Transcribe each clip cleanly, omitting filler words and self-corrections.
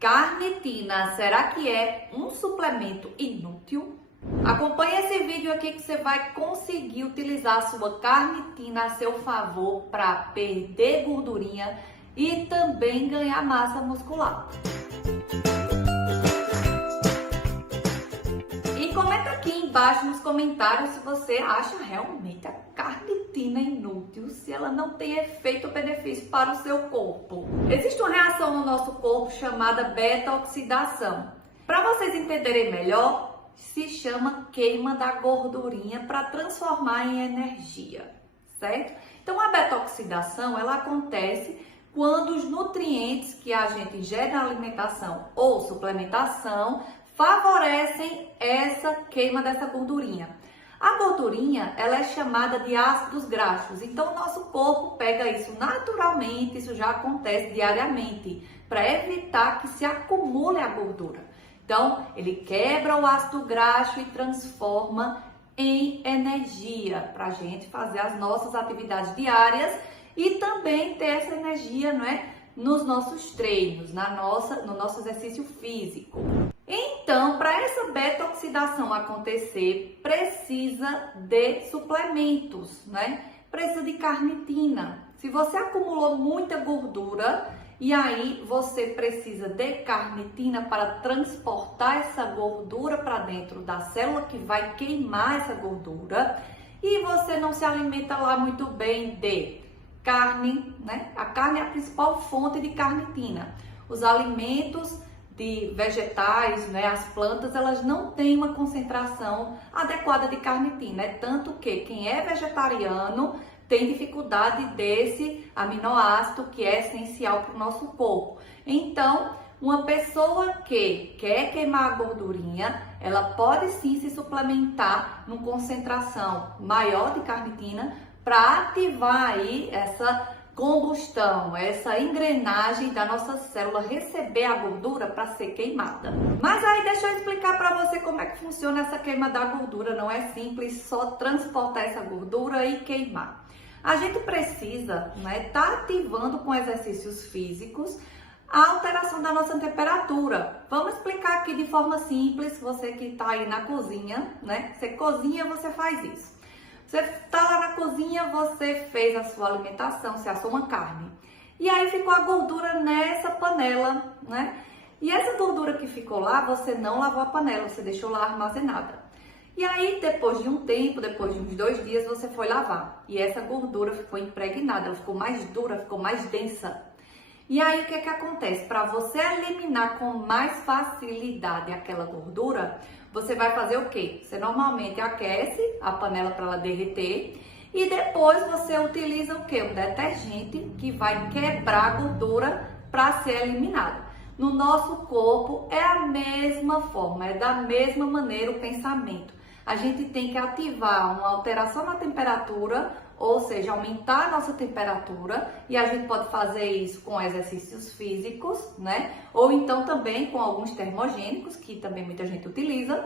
Carnitina, será que é um suplemento inútil? Acompanhe esse vídeo aqui que você vai conseguir utilizar a sua carnitina a seu favor para perder gordurinha e também ganhar massa muscular. E comenta aqui embaixo nos comentários se você acha realmente a carnitina inútil, se ela não tem efeito ou benefício para o seu corpo. Existe uma reação no nosso corpo chamada beta-oxidação. Para vocês entenderem melhor, se chama queima da gordurinha para transformar em energia, certo? Então a beta-oxidação ela acontece quando os nutrientes que a gente ingere na alimentação ou suplementação favorecem essa queima dessa gordurinha. A gordurinha ela é chamada de ácidos graxos, então o nosso corpo pega isso naturalmente, isso já acontece diariamente, para evitar que se acumule a gordura. Então, ele quebra o ácido graxo e transforma em energia para a gente fazer as nossas atividades diárias e também ter essa energia, não é, nos nossos treinos, no nosso exercício físico. Então, para essa beta-oxidação acontecer, precisa de suplementos, né? Precisa de carnitina. Se você acumulou muita gordura, e aí você precisa de carnitina para transportar essa gordura para dentro da célula que vai queimar essa gordura. E você não se alimenta lá muito bem de carne, né? A carne é a principal fonte de carnitina. Os alimentos de vegetais, né? As plantas, elas não têm uma concentração adequada de carnitina. É tanto que quem é vegetariano tem dificuldade desse aminoácido que é essencial para o nosso corpo. Então, uma pessoa que quer queimar a gordurinha, ela pode sim se suplementar numa concentração maior de carnitina para ativar aí essa combustão, essa engrenagem da nossa célula receber a gordura para ser queimada. Mas aí deixa eu explicar para você como é que funciona essa queima da gordura. Não é simples só transportar essa gordura e queimar. A gente precisa, né, tá ativando com exercícios físicos a alteração da nossa temperatura. Vamos explicar aqui de forma simples, você que está aí na cozinha, né? Você cozinha, você faz isso. Você está lá na cozinha, você fez a sua alimentação, você assou uma carne. E aí ficou a gordura nessa panela, né? E essa gordura que ficou lá, você não lavou a panela, você deixou lá armazenada. E aí, depois de um tempo, depois de uns 2 dias, você foi lavar. E essa gordura ficou impregnada, ela ficou mais dura, ficou mais densa. E aí, o que acontece? Para você eliminar com mais facilidade aquela gordura, você vai fazer o quê? Você normalmente aquece a panela para ela derreter e depois você utiliza o quê? Um detergente que vai quebrar a gordura para ser eliminada. No nosso corpo é a mesma forma, é da mesma maneira o pensamento. A gente tem que ativar uma alteração na temperatura, ou seja, aumentar a nossa temperatura, e a gente pode fazer isso com exercícios físicos, né? Ou então também com alguns termogênicos, que também muita gente utiliza.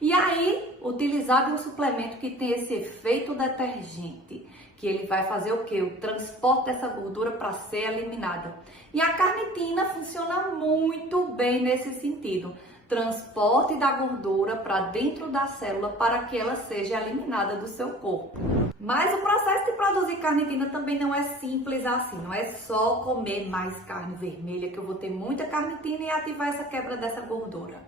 E aí, utilizar um suplemento que tem esse efeito detergente, que ele vai fazer o quê? O transporte dessa gordura para ser eliminada. E a carnitina funciona muito bem nesse sentido. Transporte da gordura para dentro da célula para que ela seja eliminada do seu corpo. Mas o processo de produzir carnitina também não é simples assim, não é só comer mais carne vermelha que eu vou ter muita carnitina e ativar essa quebra dessa gordura.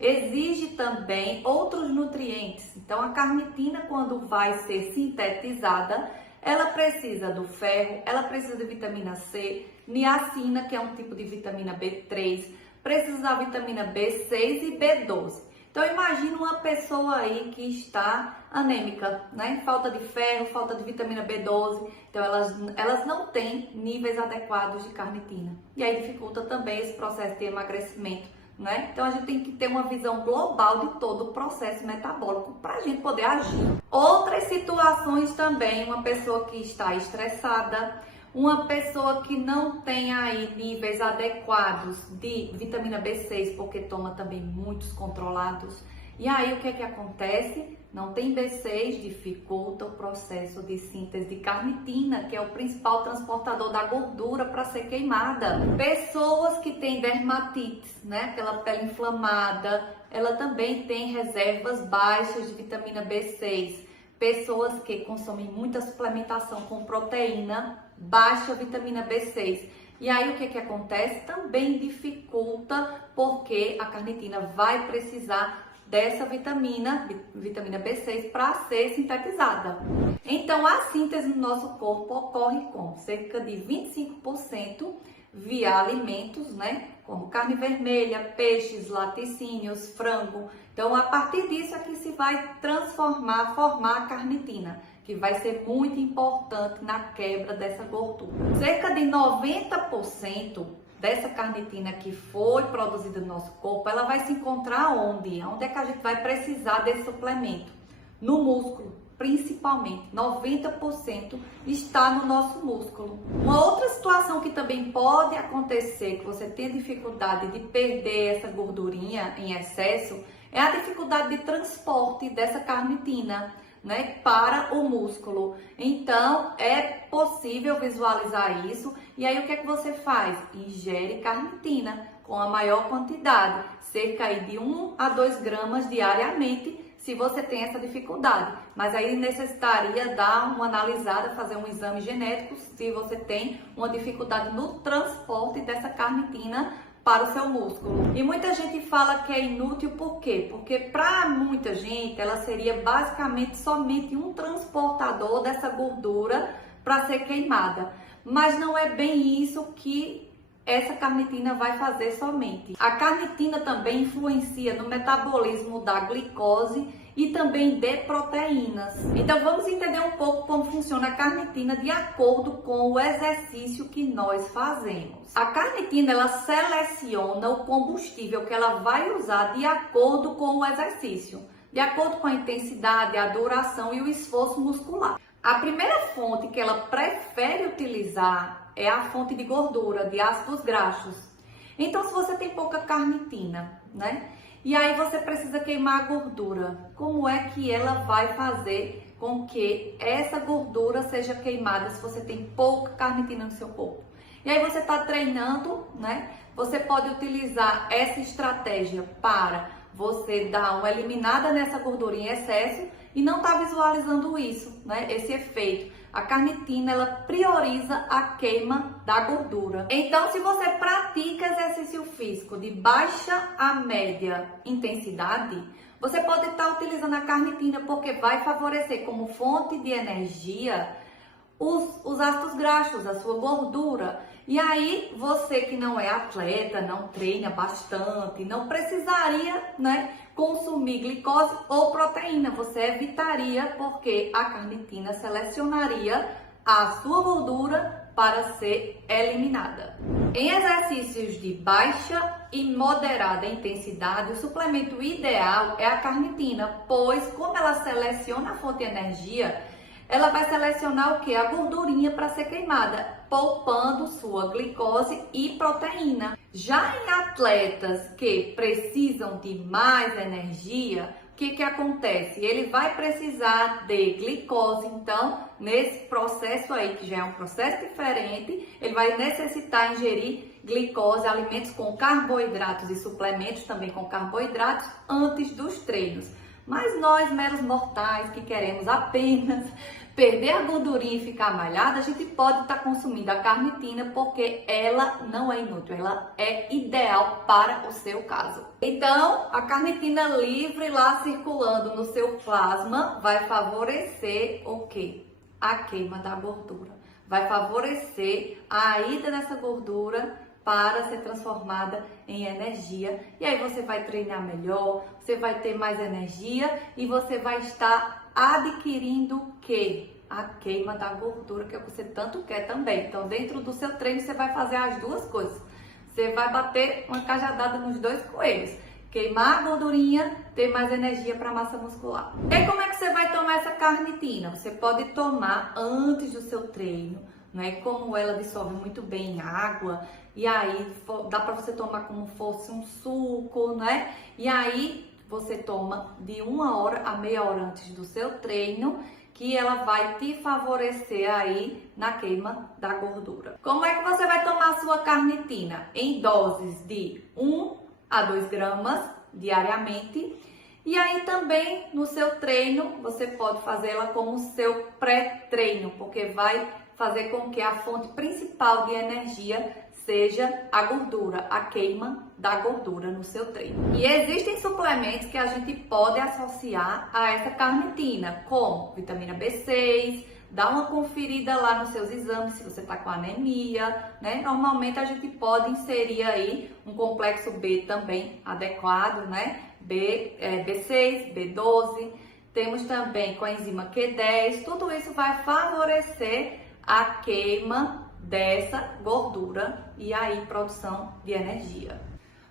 Exige também outros nutrientes. Então a carnitina, quando vai ser sintetizada, ela precisa do ferro, ela precisa de vitamina C, niacina, que é um tipo de vitamina B3, precisa da vitamina B6 e B12. Então imagina uma pessoa aí que está anêmica, né? Falta de ferro, falta de vitamina B12. Então elas não têm níveis adequados de carnitina. E aí dificulta também esse processo de emagrecimento, né? Então a gente tem que ter uma visão global de todo o processo metabólico para a gente poder agir. Outras situações também, uma pessoa que está estressada, uma pessoa que não tem aí níveis adequados de vitamina B6, porque toma também muitos controlados. E aí o que é que acontece? Não tem B6, dificulta o processo de síntese de carnitina, que é o principal transportador da gordura para ser queimada. Pessoas que têm dermatites, né, aquela pele inflamada, ela também tem reservas baixas de vitamina B6. Pessoas que consomem muita suplementação com proteína, baixa vitamina B6. E aí o que que acontece? Também dificulta, porque a carnitina vai precisar dessa vitamina B6 para ser sintetizada. Então a síntese no nosso corpo ocorre com cerca de 25% via alimentos, né? Como carne vermelha, peixes, laticínios, frango. Então a partir disso é que se vai formar a carnitina, que vai ser muito importante na quebra dessa gordura. Cerca de 90% dessa carnitina que foi produzida no nosso corpo, ela vai se encontrar onde? Onde é que a gente vai precisar desse suplemento? No músculo, principalmente. 90% está no nosso músculo. Uma outra situação que também pode acontecer, que você tenha dificuldade de perder essa gordurinha em excesso, é a dificuldade de transporte dessa carnitina, né, para o músculo. Então é possível visualizar isso. E aí o que é que você faz? Ingere carnitina com a maior quantidade, cerca aí de 1 a 2 gramas diariamente, se você tem essa dificuldade. Mas aí necessitaria dar uma analisada, fazer um exame genético, se você tem uma dificuldade no transporte dessa carnitina para o seu músculo. E muita gente fala que é inútil, por quê? Porque para muita gente ela seria basicamente somente um transportador dessa gordura para ser queimada. Mas não é bem isso que essa carnitina vai fazer somente. A carnitina também influencia no metabolismo da glicose e também de proteínas. Então vamos entender um pouco como funciona a carnitina de acordo com o exercício que nós fazemos. A carnitina ela seleciona o combustível que ela vai usar de acordo com o exercício, de acordo com a intensidade, a duração e o esforço muscular. A primeira fonte que ela prefere utilizar é a fonte de gordura, de ácidos graxos. Então, se você tem pouca carnitina, né? E aí você precisa queimar a gordura, como é que ela vai fazer com que essa gordura seja queimada se você tem pouca carnitina no seu corpo? E aí você está treinando, né? Você pode utilizar essa estratégia para você dar uma eliminada nessa gordura em excesso e não está visualizando isso, né? Esse efeito. A carnitina, ela prioriza a queima da gordura. Então, se você pratica exercício físico de baixa a média intensidade, você pode estar utilizando a carnitina porque vai favorecer como fonte de energia os ácidos graxos, a sua gordura. E aí, você que não é atleta, não treina bastante, não precisaria, né, consumir glicose ou proteína. Você evitaria, porque a carnitina selecionaria a sua gordura para ser eliminada. Em exercícios de baixa e moderada intensidade, o suplemento ideal é a carnitina, pois como ela seleciona a fonte de energia, ela vai selecionar o que? A gordurinha para ser queimada, poupando sua glicose e proteína. Já em atletas que precisam de mais energia, o que acontece? Ele vai precisar de glicose, então, nesse processo aí, que já é um processo diferente, ele vai necessitar ingerir glicose, alimentos com carboidratos e suplementos também com carboidratos antes dos treinos. Mas nós, meros mortais, que queremos apenas perder a gordurinha e ficar malhada, a gente pode estar consumindo a carnitina porque ela não é inútil, ela é ideal para o seu caso. Então, a carnitina livre lá circulando no seu plasma vai favorecer o quê? A queima da gordura. Vai favorecer a ida dessa gordura para ser transformada em energia. E aí você vai treinar melhor, você vai ter mais energia e você vai estar adquirindo o quê? A queima da gordura, que é o que você tanto quer também. Então, dentro do seu treino, você vai fazer as duas coisas. Você vai bater uma cajadada nos dois coelhos. Queimar a gordurinha, ter mais energia para a massa muscular. E aí, como é que você vai tomar essa carnitina? Você pode tomar antes do seu treino, né? Como ela dissolve muito bem em água, e aí dá para você tomar como fosse um suco, né? E aí você toma de 1 hora a meia hora antes do seu treino, que ela vai te favorecer aí na queima da gordura. Como é que você vai tomar a sua carnitina? Em doses de 1 a 2 gramas diariamente. E aí também no seu treino, você pode fazê-la como seu pré-treino, porque vai fazer com que a fonte principal de energia seja a gordura, a queima da gordura no seu treino. E existem suplementos que a gente pode associar a essa carnitina, como vitamina B6, dá uma conferida lá nos seus exames se você está com anemia, né? Normalmente a gente pode inserir aí um complexo B também adequado, né? B6, B12, temos também coenzima Q10, tudo isso vai favorecer a queima dessa gordura e aí produção de energia.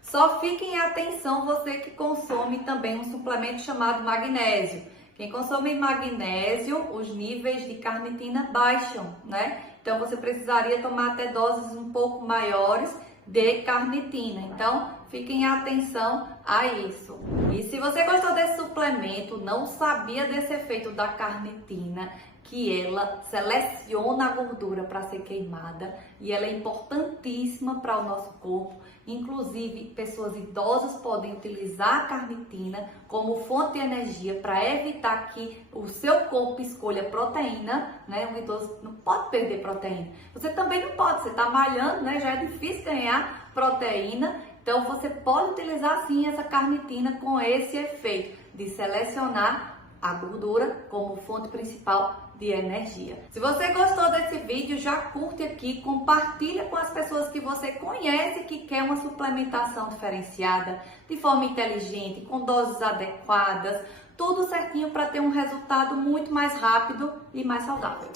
Só fique em atenção você que consome também um suplemento chamado magnésio. Quem consome magnésio, os níveis de carnitina baixam, né? Então você precisaria tomar até doses um pouco maiores de carnitina. Então, fiquem em atenção a isso. E se você gostou desse suplemento, não sabia desse efeito da carnitina, que ela seleciona a gordura para ser queimada e ela é importantíssima para o nosso corpo. Inclusive, pessoas idosas podem utilizar a carnitina como fonte de energia para evitar que o seu corpo escolha proteína, né? Um idoso não pode perder proteína. Você também não pode, você está malhando, né? Já é difícil ganhar proteína. Então, você pode utilizar sim essa carnitina com esse efeito de selecionar a gordura como fonte principal de energia. Se você gostou desse vídeo, já curte aqui, compartilha com as pessoas que você conhece que quer uma suplementação diferenciada, de forma inteligente, com doses adequadas, tudo certinho para ter um resultado muito mais rápido e mais saudável.